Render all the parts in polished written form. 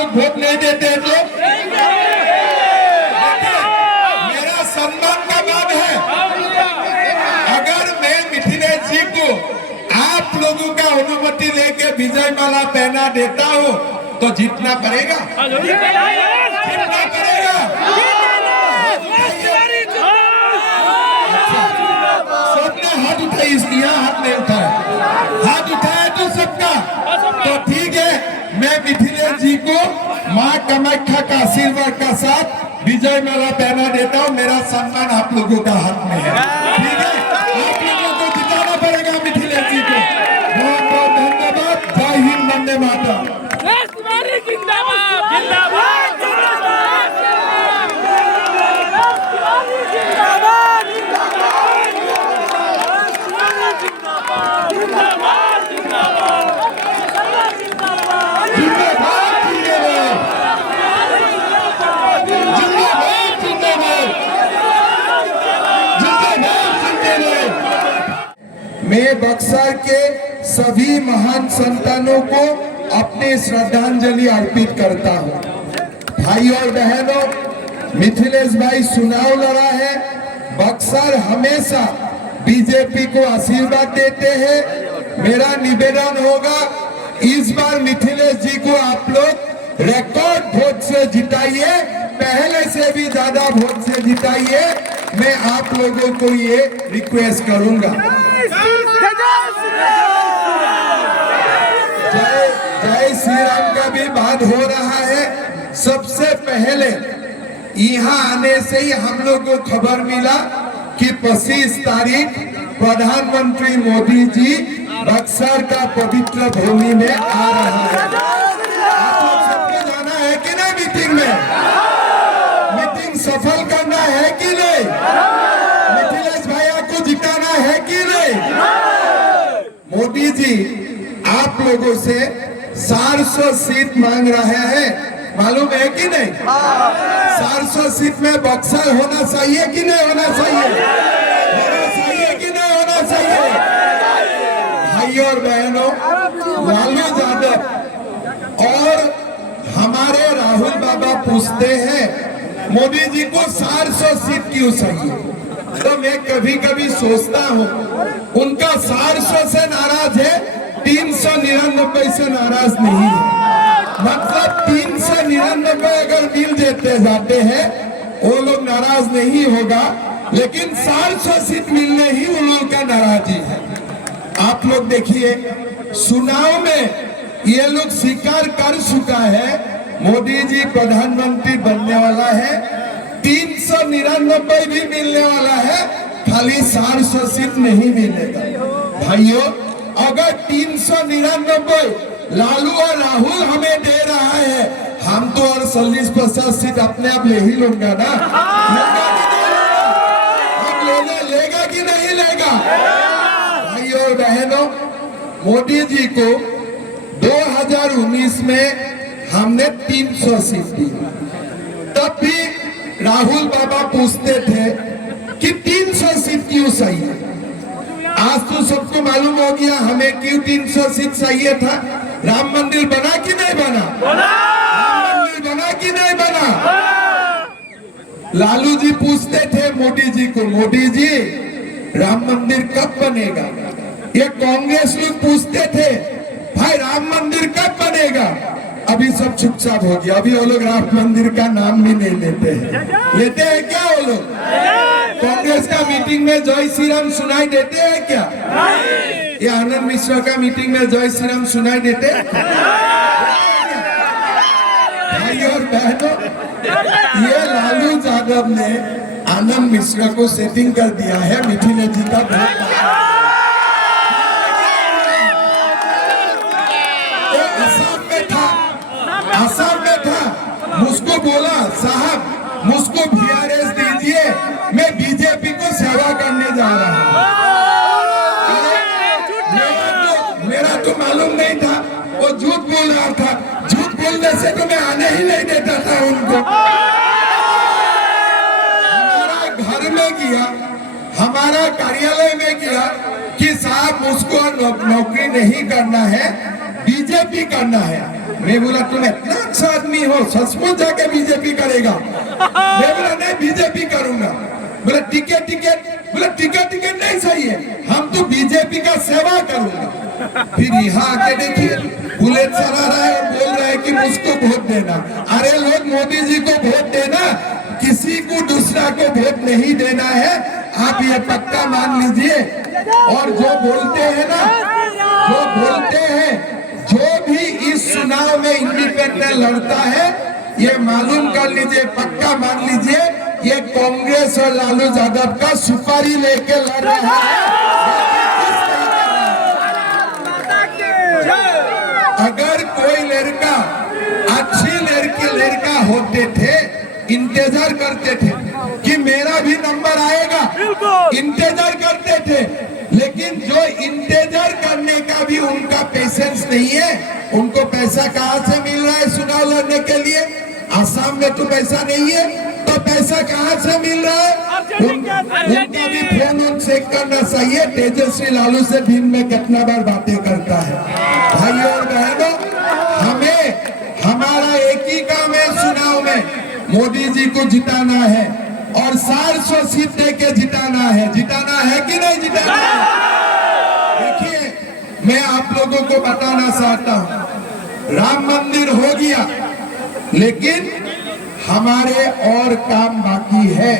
लोग वोट नहीं देते हैं तो मेरा सम्मान का बात है। अगर मैं मिथिलेश जी को आप लोगों का अनुमति लेके विजय माला पहना देता हूँ तो जीतना पड़ेगा, जीतना पड़ेगा। सबने हाथ उठाए, इसलिए हाथ नहीं उठाया, हाथ उठाया तो सबका। तो ठीक है, मैं मिथिलेश जी को मां कामाख्या का आशीर्वाद का साथ विजय माला पहना देता हूँ। मेरा सम्मान आप लोगों का हाथ में है, ठीक है। आप लोगों को जिताना पड़ेगा मिथिलेश जी को। बहुत बहुत धन्यवाद। जय हिंद, वंदे मातरम। मैं बक्सर के सभी महान संतानों को अपनी श्रद्धांजलि अर्पित करता हूं। भाई और बहनों, मिथिलेश भाई चुनाव लड़ा है। बक्सर हमेशा बीजेपी को आशीर्वाद देते हैं। मेरा निवेदन होगा, इस बार मिथिलेश जी को आप लोग रिकॉर्ड वोट से जिताइए, पहले से भी ज्यादा वोट से जिताइए। मैं आप लोगों को ये रिक्वेस्ट करूंगा। जय श्री राम का भी बात हो रहा है। सबसे पहले यहाँ आने से ही हम लोग को खबर मिला कि 25 तारीख प्रधानमंत्री मोदी जी बक्सर का पवित्र भूमि में आ रहा है। आप लोग सबको जाना है कि नहीं मीटिंग में? मीटिंग सफल करना है कि नहीं? मिथिलेश भैया को जिताना है कि नहीं? मोदी जी आप लोगों से 400 सीट मांग रहे हैं, मालूम है कि नहीं? 400 सीट में बक्सर होना चाहिए कि नहीं होना चाहिए? होना चाहिए कि नहीं होना चाहिए? भाई और बहनों, लालू यादव और हमारे राहुल बाबा पूछते हैं मोदी जी को 400 सीट क्यों चाहिए? तो मैं कभी कभी सोचता हूँ, उनका 400 से नाराज है, 399 से नाराज नहीं है। मतलब 399 अगर मिल देते जाते हैं वो लोग नाराज नहीं होगा, लेकिन 400 सीट मिलने ही उन लोगों का नाराजी है। आप लोग देखिए, चुनाव में ये लोग स्वीकार कर चुका है मोदी जी प्रधानमंत्री बनने वाला है, 399 भी मिलने वाला है, खाली 400 सीट नहीं मिलेगा। भाइयों, अगर 399 लालू और राहुल हमें दे रहा है, हम तो और 40-50 सीट अपने आप ले ही लूंगा ना। हम लेगा कि नहीं लेगा? भाई और बहनों, मोदी जी को 2019 में हमने 300 सीट दी, तब भी राहुल बाबा पूछते थे कि 300 सीट क्यों चाहिए? आज तो सबको मालूम हो गया हमें क्यों 300 सीट चाहिए था। राम मंदिर बना कि नहीं बना? राम मंदिर बना कि नहीं बना? लालू जी पूछते थे मोदी जी को, मोदी जी राम मंदिर कब बनेगा? ये कांग्रेस लोग पूछते थे, भाई राम मंदिर कब बनेगा? अभी सब चुपचाप हो गया। अभी वो लोग राम मंदिर का नाम भी नहीं लेते हैं। लेते हैं क्या वो लोग? कांग्रेस का मीटिंग में जय श्री राम सुनाई देते हैं क्या? ये आनंद मिश्रा का मीटिंग में जय श्री राम सुनाई देते हैं? भाई और बहनों, ये लालू यादव ने आनंद मिश्रा को सेटिंग कर दिया है मिथिलेश जी का वोट। आसाम में था, मुझको बोला साहब मुझको VRS दीजिए, मैं बीजेपी को सेवा करने जा रहा हूँ। मेरा तो मालूम नहीं था, वो झूठ बोल रहा था। झूठ बोलने से तो मैं आने ही नहीं देता था उनको। हमारा घर में गया, हमारा कार्यालय में गया कि साहब मुझको नौकरी नहीं करना है, बीजेपी करना है। मैं बोला तुम इतना निष्पक्ष आदमी हो सचमुच जाके बीजेपी करेगा। मैं बोला नहीं बीजेपी करूंगा। बोला टिकट टिकट नहीं सही है, हम तो बीजेपी का सेवा करूंगा। फिर यहाँ आके देखिए बुलेट चला रहा है और बोल रहा है कि मुझको वोट देना। अरे लोग मोदी जी को वोट देना, किसी को दूसरा को वोट नहीं देना है, आप ये पक्का मान लीजिए। और जो बोलते हैं ना, जो भी इस चुनाव में इंडिपेंडेंट लड़ता है, ये मालूम कर लीजिए, पक्का मान लीजिए, ये कांग्रेस और लालू यादव का सुपारी लेके लड़ रहा है। अगर कोई लड़का अच्छी लड़का होते थे, इंतजार करते थे कि मेरा भी नंबर आएगा, इंतजार करते थे। लेकिन जो इंतजार करने का भी उनका पेशेंस नहीं है, उनको पैसा कहाँ से मिल रहा है चुनाव लड़ने के लिए? आसाम में तो पैसा नहीं है, तो पैसा कहाँ से मिल रहा है? उनका भी फोन चेक करना चाहिए। तेजस्वी लालू से दिन में कितना बार बातें करता है। भाई और बहनों, हमें हमारा एक ही काम है चुनाव में, मोदी जी को जिताना है और 400 सीट देके जिताना है कि नहीं जिताना है? देखिए, मैं आप लोगों को बताना चाहता हूँ, राम मंदिर हो गया, लेकिन हमारे और काम बाकी है।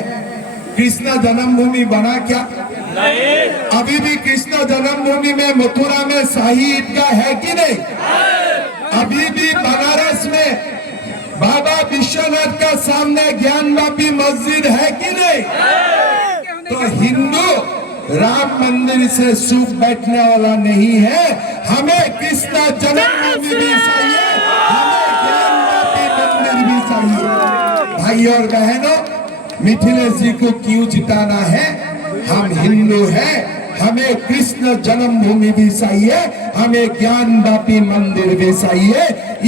कृष्ण जन्मभूमि बना क्या? नहीं। अभी भी कृष्ण जन्मभूमि में मथुरा में शाही ईदगाह है कि नहीं? अभी भी बनारस में बाबा विश्वनाथ का सामने ज्ञानवापी मस्जिद है कि नहीं? तो हिंदू राम मंदिर से सुख बैठने वाला नहीं है। हमें कृष्ण जन्मभूमि भी चाहिए, हमें ज्ञानवापी मंदिर भी चाहिए। भाई और बहनों, मिथिलेश जी को क्यों जिताना है? हम हिंदू हैं, हमें कृष्ण जन्मभूमि भी चाहिए, हमें ज्ञानवापी मंदिर भी चाहिए।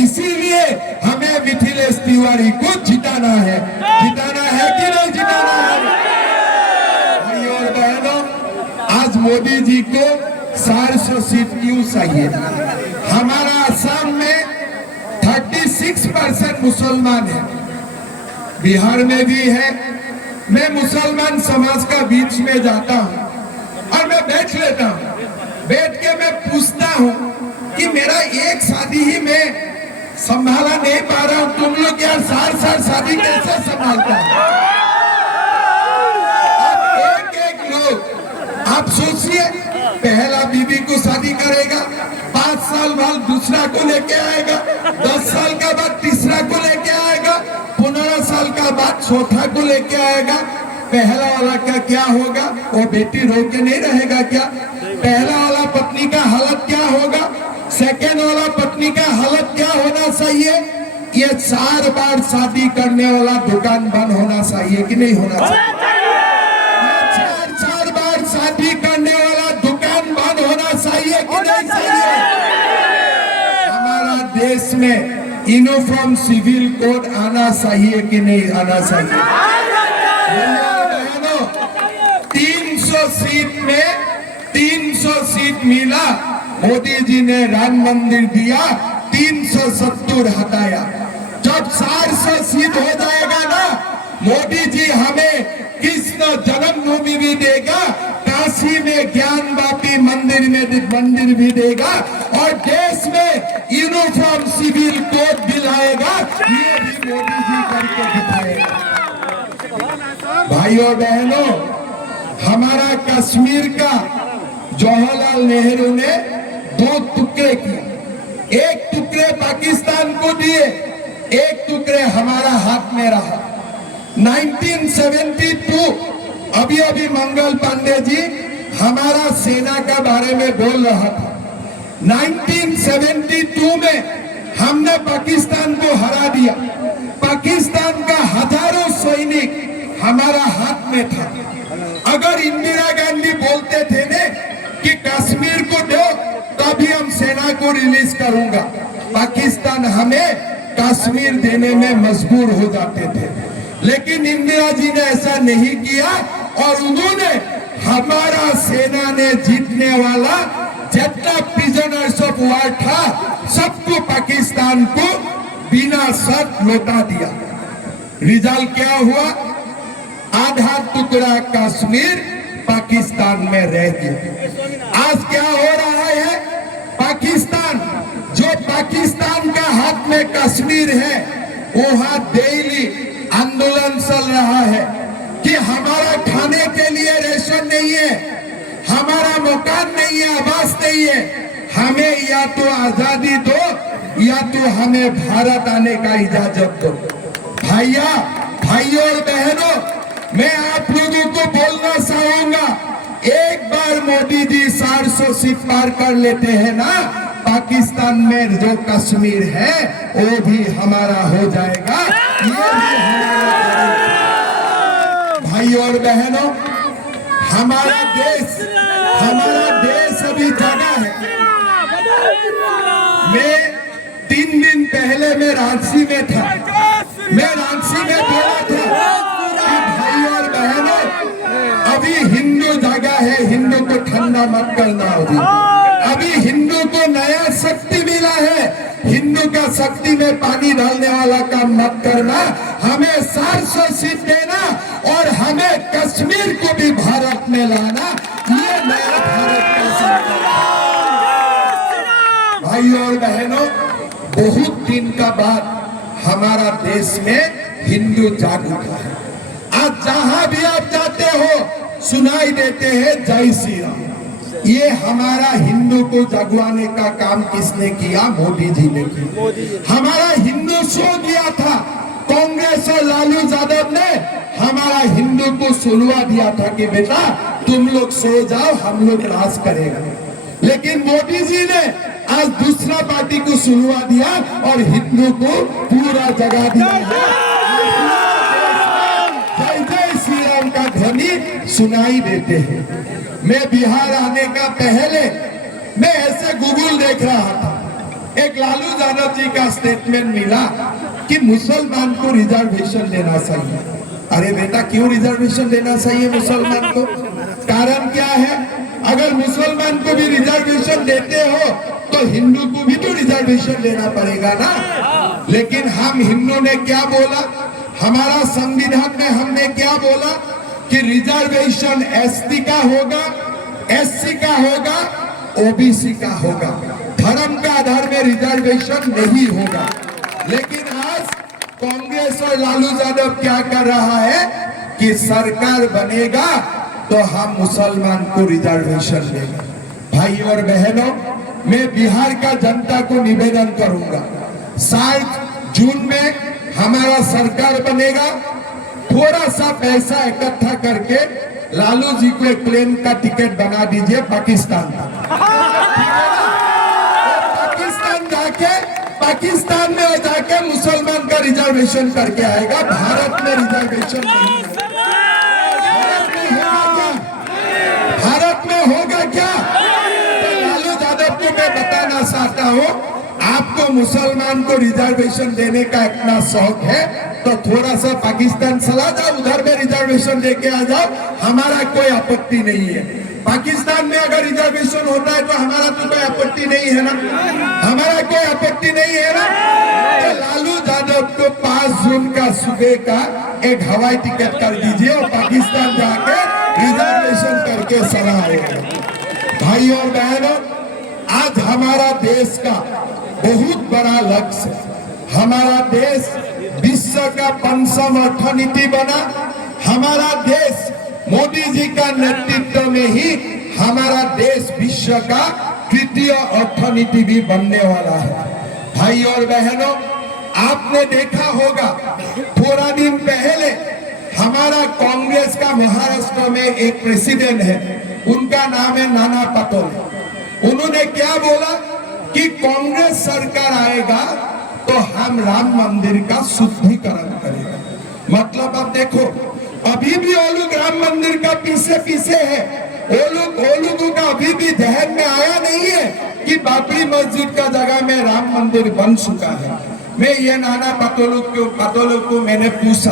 इसीलिए हमें मिथिलेश तिवारी को जिताना है कि नहीं जिताना है? भाई और बहनों, आज मोदी जी को 400 सीट क्यों चाहिए? हमारा असम में 36% मुसलमान है, बिहार में भी है। मैं मुसलमान समाज का बीच में जाता हूँ और मैं बैठ लेता हूँ, बैठ के मैं पूछता हूँ कि मेरा एक शादी ही मैं संभाला नहीं पा रहा हूँ, तुम लोग यार 4 शादी कैसे संभालता है? एक लोग, आप सोचिए, पहला बीवी को शादी करेगा, 5 साल बाद दूसरा को लेके आएगा, 10 साल का बाद तीसरा को लेके आएगा, 15 साल का बाद चौथा को लेके आएगा। पहला वाला का क्या होगा? वो बेटी रो के नहीं रहेगा क्या? पहला वाला पत्नी का हालत क्या होगा? सेकेंड वाला पत्नी का हालत क्या होना चाहिए? ये 4 बार शादी करने वाला दुकान बंद होना चाहिए कि नहीं होना चाहिए? 4 बार शादी करने वाला दुकान बंद होना चाहिए कि नहीं चाहिए? हमारा देश में यूनिफॉर्म सिविल कोड आना चाहिए कि नहीं आना चाहिए? 300 सीट में 300 सीट मिला, मोदी जी ने राम मंदिर दिया, 370 हटाया। जब 400 सीट हो जाएगा ना, मोदी जी हमें कृष्ण जन्मभूमि भी देगा, काशी में ज्ञानवापी मंदिर भी देगा और देश में यूनिफॉर्म सिविल कोड भी लाएगा। ये भी मोदी जी करके दिखाएगा। भाई और बहनों, हमारा कश्मीर का जवाहरलाल नेहरू ने 2 टुकड़े किए, एक टुकड़े पाकिस्तान को दिए, एक टुकड़े हमारा हाथ में रहा। 1972 अभी मंगल पांडे जी हमारा सेना का बारे में बोल रहा था। 1972 में हमने पाकिस्तान को हरा दिया। पाकिस्तान का हजारों सैनिक हमारा हाथ में था। अगर इंदिरा गांधी बोलते थे ने कि कश्मीर को दो, तभी हम सेना को रिलीज करूंगा, पाकिस्तान हमें कश्मीर देने में मजबूर हो जाते थे। लेकिन इंदिरा जी ने ऐसा नहीं किया और उन्होंने हमारा सेना ने जीतने वाला जितना प्रिजनर्स ऑफ वार था सबको पाकिस्तान को बिना शर्त लौटा दिया। रिजल्ट क्या हुआ? आधा टुकड़ा कश्मीर पाकिस्तान में रह गया। आज क्या हो रहा है? पाकिस्तान, जो पाकिस्तान का हक में कश्मीर है, वहां डेली आंदोलन चल रहा है कि हमारा खाने के लिए रेशन नहीं है, हमारा मकान नहीं है, आवास नहीं है, हमें या तो आजादी दो या तो हमें भारत आने का इजाजत दो। भाइयों और बहनों, मैं आप लोगों को बोलना चाहूंगा, एक बार मोदी जी 400 सीट पार कर लेते हैं ना, पाकिस्तान में जो कश्मीर है वो भी हमारा हो जाएगा। ये भी भाइयों और बहनों, हमारा देश अभी जगह है। मैं 3 दिन पहले मैं रांची में था। मैं रांची में बोला था कि भाइयों और बहनों, अभी हिंदू जगह है, हिंदू को ठंडा मत करना। अभी हिंदू को नया शक्ति मिला है, हिंदू का शक्ति में पानी डालने वाला काम मत करना। हमें 400 सीट देना और हमें कश्मीर को भी भारत में लाना। ये नया भारत का संकल्प है। भाइयों और बहनों, बहुत दिन का बाद हमारा देश में हिंदू जाग उठा है। आज जहां भी आप जाते हो सुनाई देते हैं जय श्री राम। ये हमारा हिंदू को जगवाने का काम किसने किया? मोदी जी ने किया। हमारा हिंदू सो गया था, कांग्रेस और लालू यादव ने हमारा हिंदू को सुलवा दिया था कि बेटा तुम लोग सो जाओ, हम लोग राज करेगा। लेकिन मोदी जी ने आज दूसरा पार्टी को सुलवा दिया और हिंदू को पूरा जगा दिया। जय जय श्री राम का ध्वनि सुनाई देते हैं। मैं बिहार आने का पहले मैं ऐसे गूगल देख रहा था, एक लालू यादव जी का स्टेटमेंट मिला कि मुसलमान को रिजर्वेशन देना चाहिए। अरे बेटा, क्यों रिजर्वेशन देना चाहिए मुसलमान को? कारण क्या है? अगर मुसलमान को भी रिजर्वेशन देते हो तो हिंदू को भी तो रिजर्वेशन देना पड़ेगा ना। लेकिन हम हिंदू ने क्या बोला? हमारा संविधान में हमने क्या बोला कि रिजर्वेशन एसटी का होगा, एससी का होगा, ओबीसी का होगा, धर्म का आधार में रिजर्वेशन नहीं होगा। लेकिन आज कांग्रेस और लालू यादव क्या कर रहा है कि सरकार बनेगा तो हम मुसलमान को रिजर्वेशन देंगे। भाई और बहनों, मैं बिहार का जनता को निवेदन करूंगा, 7 जून में हमारा सरकार बनेगा। थोड़ा सा पैसा इकट्ठा करके लालू जी को एक प्लेन का टिकट बना दीजिए पाकिस्तान का। पाकिस्तान में जाके मुसलमान का रिजर्वेशन करके आएगा। भारत में रिजर्वेशन नहीं है। भारत में होगा क्या? तो लालू यादव को मैं बताना चाहता हूँ, आपको मुसलमान को रिजर्वेशन देने का इतना शौक है तो थोड़ा सा पाकिस्तान चला जाओ, उधर में रिजर्वेशन देके आ जाओ, हमारा कोई आपत्ति नहीं है। पाकिस्तान में अगर रिजर्वेशन होता है तो हमारा तो कोई आपत्ति नहीं है ना, हमारा कोई आपत्ति नहीं है ना। तो लालू यादव को 5 जून का सुबह का एक हवाई टिकट कर दीजिए और पाकिस्तान जाके रिजर्वेशन करके चला आएगा। भाई और बहनों, आज हमारा देश का बहुत बड़ा लक्ष्य है। हमारा देश विश्व का 5वां अर्थनीति बना। हमारा देश मोदी जी का नेतृत्व में ही हमारा देश विश्व का 3य अर्थनीति भी बनने वाला है। भाई और बहनों, आपने देखा होगा थोड़ा दिन पहले हमारा कांग्रेस का महाराष्ट्र में एक प्रेसिडेंट है, उनका नाम है नाना पटोले। उन्होंने क्या बोला कि कांग्रेस सरकार आएगा तो हम राम मंदिर का शुद्धिकरण करेंगे। मतलब अब देखो, अभी भी वो लोग राम मंदिर का पीछे है। वो लोगों का अभी भी ध्यान में आया नहीं है कि बाबरी मस्जिद का जगह में राम मंदिर बन चुका है। मैं ये नाना पटोले को मैंने पूछा,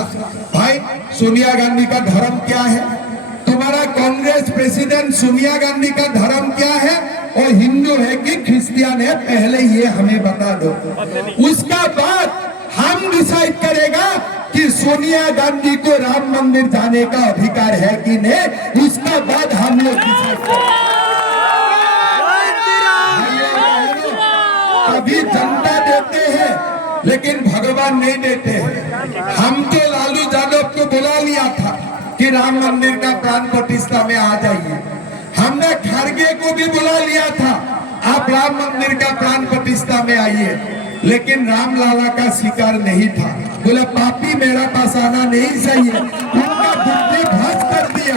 भाई सोनिया गांधी का धर्म क्या है? तुम्हारा कांग्रेस प्रेसिडेंट सोनिया गांधी का धर्म क्या है? और हिंदू है कि क्रिश्चियन है? पहले ये हमें बता दो। उसका बाद सोनिया गांधी को राम मंदिर जाने का अधिकार है कि नहीं, उसका बाद हम लोग अभी जनता देते हैं लेकिन भगवान नहीं देते हैं। हम तो लालू यादव को बुला लिया था कि राम मंदिर का प्राण प्रतिष्ठा में आ जाइए। हमने खड़गे को भी बुला लिया था, आप राम मंदिर का प्राण प्रतिष्ठा में आइए, लेकिन राम लाला का शिकार नहीं था। बोले पापी मेरा पास आना नहीं चाहिए। उनका बुद्धि भ्रष्ट कर दिया,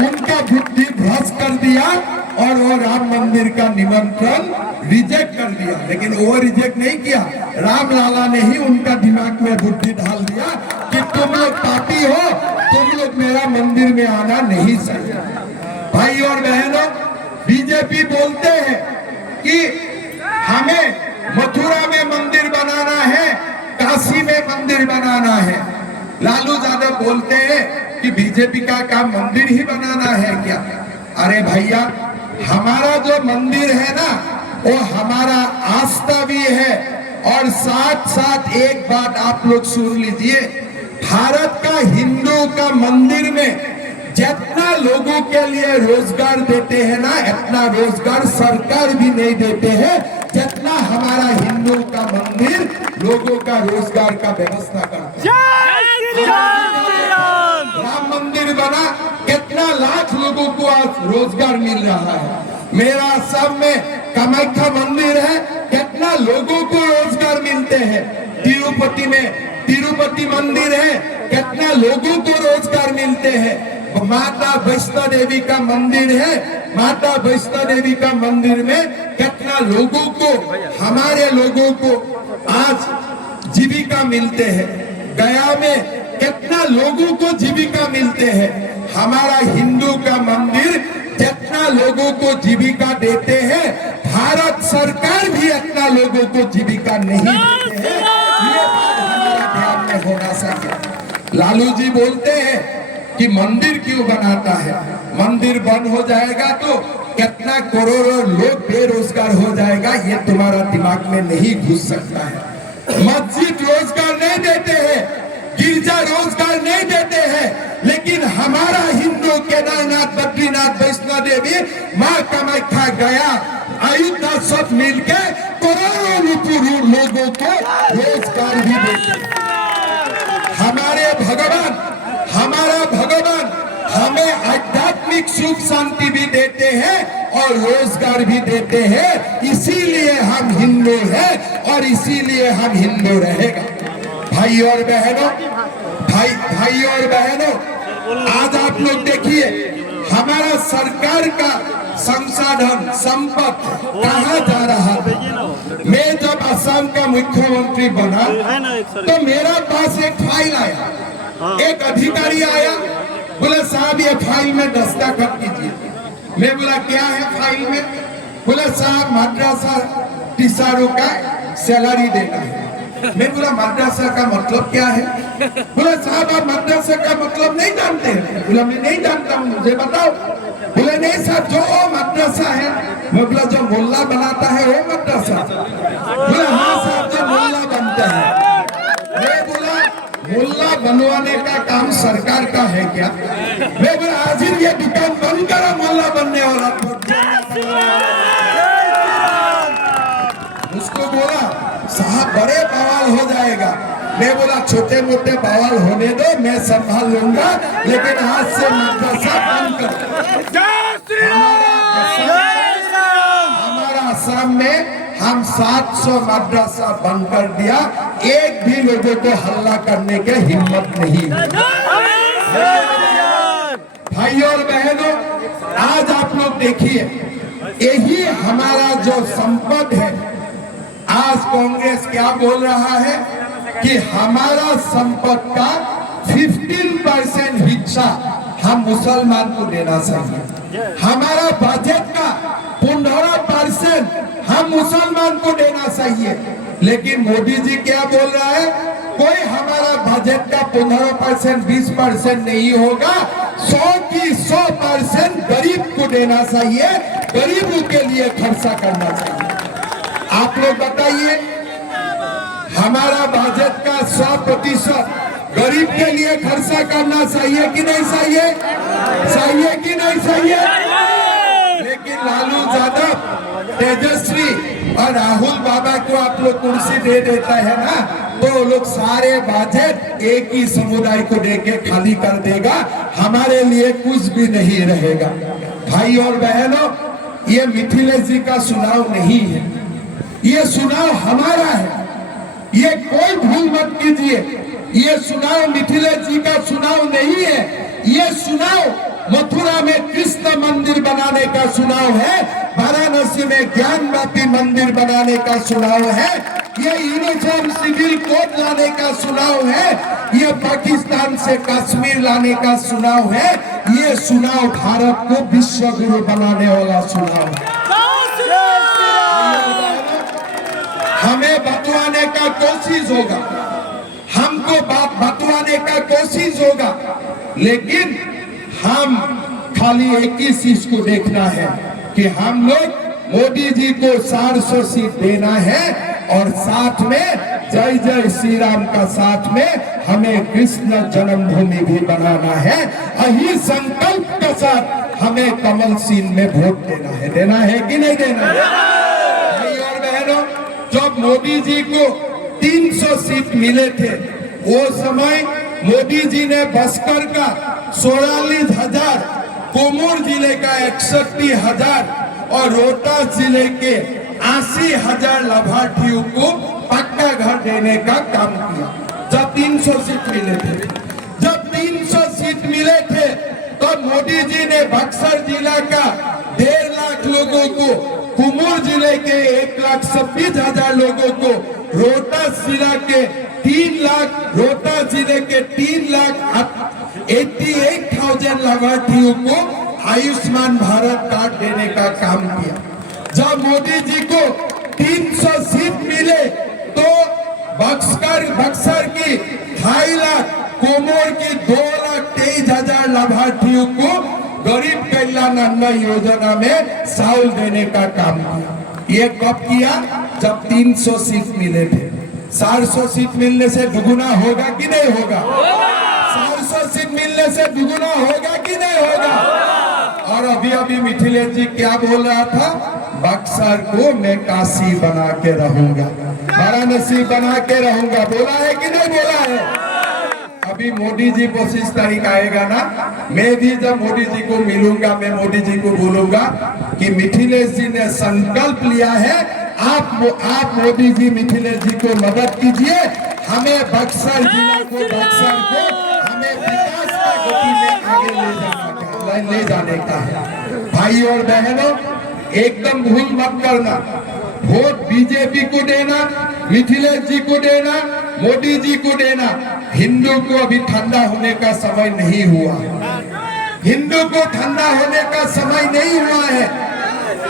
उनका बुद्धि भ्रष्ट कर दिया और वो राम मंदिर का निमंत्रण रिजेक्ट कर दिया। लेकिन वो रिजेक्ट नहीं किया, राम लाला ने ही उनका दिमाग में बुद्धि डाल दिया कि तुम लोग पापी हो, तुम लोग मेरा मंदिर में आना नहीं चाहिए। भाई और बहनों, बीजेपी बोलते हैं कि हमें मथुरा में मंदिर बनाना है, काशी में मंदिर बनाना है। लालू यादव बोलते हैं कि बीजेपी का काम मंदिर ही बनाना है क्या? अरे भैया, हमारा जो मंदिर है ना, वो हमारा आस्था भी है। और साथ साथ एक बात आप लोग सुन लीजिए, भारत का हिंदू का मंदिर में जितना लोगों के लिए रोजगार देते हैं ना, इतना रोजगार सरकार भी नहीं देते हैं जितना हमारा हिंदू का मंदिर लोगों का रोजगार का व्यवस्था करता है। राम मंदिर बना, कितना लाख लोगों को आज रोजगार मिल रहा है। मेरा सब में कामाख्या मंदिर है, कितना लोगों को रोजगार मिलते हैं। तिरुपति में तिरुपति मंदिर है, कितना लोगों को रोजगार मिलते हैं। माता वैष्णो देवी का मंदिर है, माता वैष्णो देवी का मंदिर में कितना लोगों को, हमारे लोगों को आज जीविका मिलते हैं। गया में कितना लोगों को जीविका मिलते हैं। हमारा हिंदू का मंदिर जितना लोगों को जीविका देते हैं, भारत सरकार भी इतना लोगों को जीविका नहीं देते हैं। ये बात हमारे ध्यान में होना चाहिए। लालू जी बोलते हैं कि मंदिर क्यों बनाता है, मंदिर बंद हो जाएगा तो कितना करोड़ों लोग बेरोजगार हो जाएगा, ये तुम्हारा दिमाग में नहीं घुस सकता है। मस्जिद रोजगार नहीं देते हैं, गिरजा रोजगार नहीं देते हैं, लेकिन हमारा हिंदू केदारनाथ, बद्रीनाथ, वैष्णो देवी, माँ कामाख्या, गया, अयोध्या सब मिलके करोड़ों लोगों को रोजगार भी देते हैं। हमारा भगवान हमें आध्यात्मिक सुख शांति भी देते हैं और रोजगार भी देते हैं। इसीलिए हम हिंदू हैं और इसीलिए हम हिंदू रहेगा। भाई और बहनों, आज आप लोग देखिए, हमारा सरकार का संसाधन संपत्ति कहाँ जा रहा है। मैं जब असम का मुख्यमंत्री बना तो मेरा पास एक फाइल आया, एक अधिकारी आया, बोला साहब ये फाइल में दस्तखत कीजिए। मैं बोला क्या है फाइल में? बोला साहब मद्रासा टीचरों का सैलरी देना है। मैं बोला मद्रासा का मतलब क्या है? बोला साहब आप मद्रासा का मतलब नहीं जानते हैं? बोला मैं नहीं जानता हूँ, मुझे बताओ। बोले नहीं साहब, जो मद्रासा है, मैं बोला जो मोल्ला बनाता है वो मद्रासा? बोला हाँ साहब, जो मोल्ला बनता है। मैं बोला मोल्ला बनवाने का काम सरकार का है क्या? मैं बोला आज ये दुकान बंद करो, मोल्ला बनने वाला। उसको बोला साहब बड़े बवाल हो जाएगा। मैं बोला छोटे मोटे बवाल होने दो, मैं संभाल लूंगा, लेकिन आज से मद्रासा बंद करो। हमारा असम में हम 700 मद्रासा बंद कर दिया, एक भी लोगों को हल्ला करने के हिम्मत नहीं। भाई और बहनों, आज आप लोग देखिए, यही हमारा जो संपद है। आज कांग्रेस क्या बोल रहा है कि हमारा संपद का 15% हिस्सा हम मुसलमान को देना चाहिए। हमारा बजट का 15% हम मुसलमान को देना चाहिए। लेकिन मोदी जी क्या बोल रहा है? कोई हमारा बजट का 15%, 20% नहीं होगा, 100 की 100% गरीब को देना चाहिए, गरीबों के लिए खर्चा करना चाहिए। आप लोग बताइए, हमारा बजट का 100% गरीब के लिए खर्चा करना चाहिए कि नहीं चाहिए? चाहिए कि नहीं चाहिए? लेकिन लालू यादव, तेजस्वी और राहुल बाबा को आप लोग कुर्सी दे देता है ना, तो लोग सारे बजट एक ही समुदाय को देके खाली कर देगा, हमारे लिए कुछ भी नहीं रहेगा। भाई और बहनों, ये मिथिलेश जी का चुनाव नहीं है, ये चुनाव हमारा है। ये कोई भूल मत कीजिए, ये चुनाव मिथिलेश जी का चुनाव नहीं है, ये चुनाव मथुरा में कृष्ण मंदिर बनाने का चुनाव है, वाराणसी में ज्ञानवापी मंदिर बनाने का चुनाव है, ये यूनिफॉर्म सिविल कोड लाने का चुनाव है, ये पाकिस्तान से कश्मीर लाने का चुनाव है, ये चुनाव भारत को विश्व गुरु बनाने वाला चुनाव है। हमें बतवाने का कोशिश होगा, हमको बात बतवाने का कोशिश होगा, लेकिन हम खाली एक ही चीज को देखना है कि हम लोग मोदी जी को 400 सीट देना है और साथ में जय जय श्री राम का साथ में हमें कृष्ण जन्मभूमि भी बनाना है। यही संकल्प के साथ हमें कमल सिंह में वोट देना है कि नहीं देना है? भाई और बहनों, जब मोदी जी को 300 सीट मिले थे, वो समय मोदी जी ने बस्तर का 44,000, कुमूर जिले का 61,000 और रोहतास जिले के 80,000 लाभार्थियों को पक्का घर देने का काम किया। जब 300 सीट मिले थे, जब 300 सीट मिले थे, तो मोदी जी ने बक्सर जिला का 1.5 लाख लोगों को, कुमूर जिले के 1,26,000 लोगों को, रोहतास जिला के 3 लाख, रोहतास जिले के 3,88,000 लाभार्थियों को आयुष्मान भारत कार्ड देने का काम किया। जब मोदी जी को 300 सीट मिले तो बक्सर की 2.5 लाख, कुमूर की 2,23,000 लाभार्थियों को गरीब कल्याण अन्न योजना में चावल देने का काम किया। ये कब किया? जब 300 सीट मिले थे। 400 सीट मिलने से दुगुना होगा कि नहीं होगा? 400 सीट मिलने से दुगुना होगा कि नहीं होगा? और अभी मिथिलेश जी क्या बोल रहा था? बक्सर को मैं काशी बना के रहूंगा, वाराणसी बना के रहूंगा, बोला है कि नहीं बोला है? अभी मोदी जी 25 तारीख आएगा ना, मैं भी जब मोदी जी को मिलूंगा, मैं मोदी जी को बोलूंगा कि मिथिलेश जी ने संकल्प लिया है, आप मोदी जी मिथिलेश जी को मदद कीजिए, हमें बक्सर जिला को, बक्सर को हमें विकास का गति में आगे ले जाने का है। भाई और बहनों, एकदम भूल मत करना, वोट बीजेपी को देना, मिथिलेश जी को देना, मोदी जी को देना। हिंदू को अभी ठंडा होने का समय नहीं हुआ, हिंदू को ठंडा होने का समय नहीं हुआ है।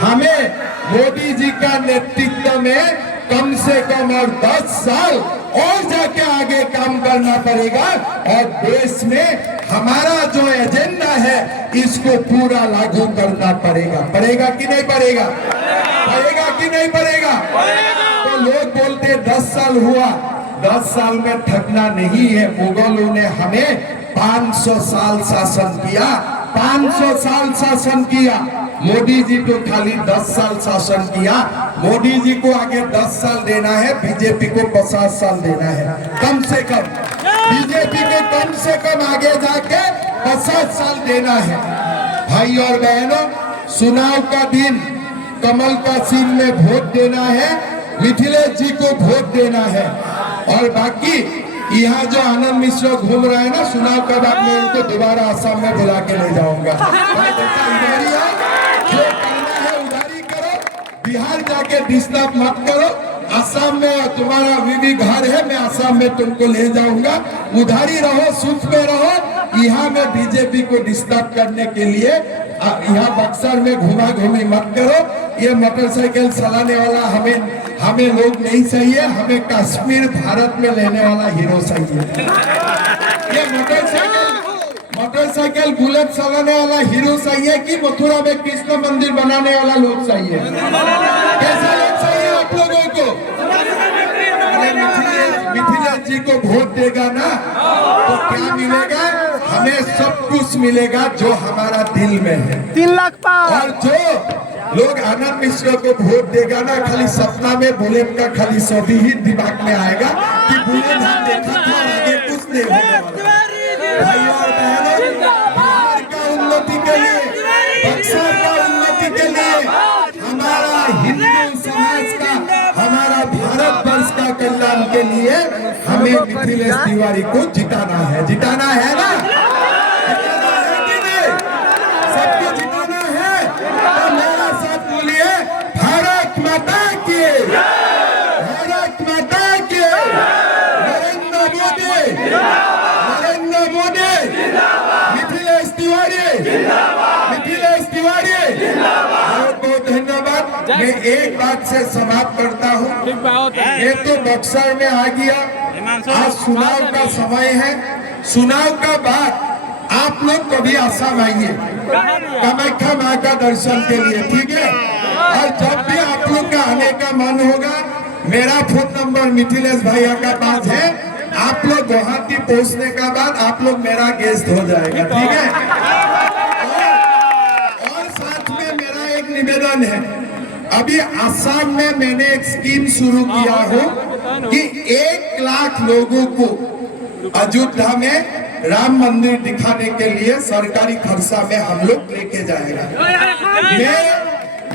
हमें मोदी जी का नेतृत्व में कम से कम और 10 साल और जाके आगे काम करना पड़ेगा और देश में हमारा जो एजेंडा है इसको पूरा लागू करना पड़ेगा। पड़ेगा कि नहीं पड़ेगा? पड़ेगा कि नहीं पड़ेगा? तो लोग बोलते 10 साल हुआ, 10 साल में थकना नहीं है। मुगलों ने हमें 500 साल शासन किया, 500 साल शासन किया। मोदी जी तो खाली 10 साल शासन किया। मोदी जी को आगे 10 साल देना है, बीजेपी को 50 साल देना है कम से कम। बीजेपी को कम से कम आगे जाके 50 साल देना है। भाई और बहनों, चुनाव का दिन कमल का सीन में वोट देना है, मिथिलेश जी को वोट देना है। और बाकी यहाँ जो आनंद मिश्र घूम रहा है ना, चुनाव के बाद मैं उनको दोबारा आसाम में बुला के ले जाऊंगा। जो करना है उधारी करो, बिहार जाके डिस्टर्ब मत करो। आसाम में तुम्हारा बीवी घर है, मैं आसाम में तुमको ले जाऊंगा। उधारी रहो, सुख में रहो। यहाँ में बीजेपी को डिस्टर्ब करने के लिए यहाँ बक्सर में घुमा घूमी मत करो। ये मोटरसाइकिल चलाने वाला हमें लोग नहीं चाहिए, हमें कश्मीर भारत में लेने वाला हीरो चाहिए। ये मोटरसाइकिल बुलेट चलाने वाला हीरो चाहिए कि मथुरा में कृष्ण मंदिर बनाने वाला लोग चाहिए? कैसा लोग चाहिए आप लोगों को? मिथिलेश जी को वोट देगा ना, तो क्या मिलेगा? हमें सब कुछ मिलेगा जो हमारा दिल में है। 3 लाख पार। और जो लोग आनंद मिश्र को वोट देगा ना, खाली सपना में बुलेट का खाली सभी ही दिमाग में आएगा कि बुलेट हम देखा था, आगे कुछ नहीं होने वाला। भाइयों और बहनों, बिहार का उन्नति के लिए, बक्सर का उन्नति के लिए, हमारा हिंदू समाज का, हमारा भारत वर्ष का कल्याण के लिए हमें मिथिलेश तिवारी को जिताना है। जिताना है ना? जिताना है कि नहीं? सबको जिताना है। तो मेरा साथ बोलिए, भारत माता की, भारत माता की, नरेंद्र मोदी, नरेंद्र मोदी, मिथिलेश तिवारी, मिथिलेश तिवारी। बहुत बहुत धन्यवाद। मैं एक बात से समाप्त करता हूँ। ये तो बक्सर में आ गया, आज चुनाव का समय है। चुनाव का बाद आप लोग कभी आसाम आइए कामाख्या माँ का दर्शन के लिए, ठीक है? और जब भी आप लोग का आने का मन होगा, मेरा फोन नंबर मिथिलेश भैया का पास है। आप लोग गुवाहाटी पहुंचने का बाद आप लोग मेरा गेस्ट हो जाएगा, ठीक है? और साथ में मेरा एक निवेदन है, अभी आसाम में मैंने एक स्कीम शुरू किया हूँ कि 1 लाख लोगों को अयोध्या में राम मंदिर दिखाने के लिए सरकारी खर्चा में हम लोग लेके जाएगा।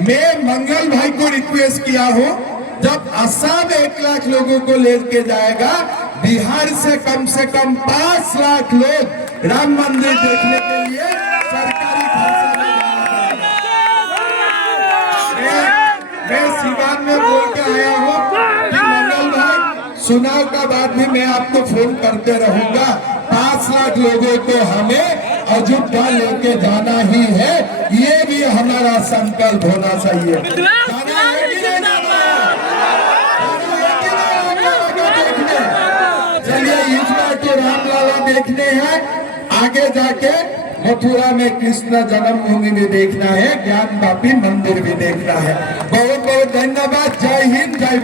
मैं मंगल भाई को रिक्वेस्ट किया हूँ, जब असम 1 लाख लोगों को लेके जाएगा, बिहार से कम 5 लाख लोग राम मंदिर देखने के लिए सरकारी खर्चा में जाएगा। मैं सिवान में बोल के आया हूँ कि मंगल भाई, चुनाव का बाद भी मैं आपको फोन करते रहूंगा। 5 लाख लोगों को हमें अयोध्या लेके जाना ही है, ये भी हमारा संकल्प होना चाहिए। जाना है कि नहीं जाना है? जाना है कि नहीं रामलला को देखने? चलिए इस बार तो रामलला देखने हैं, आगे जाके मथुरा में कृष्ण जन्मभूमि भी देखना है, ज्ञान वापी मंदिर भी देखना है। बहुत बहुत धन्यवाद। जय हिंद, जय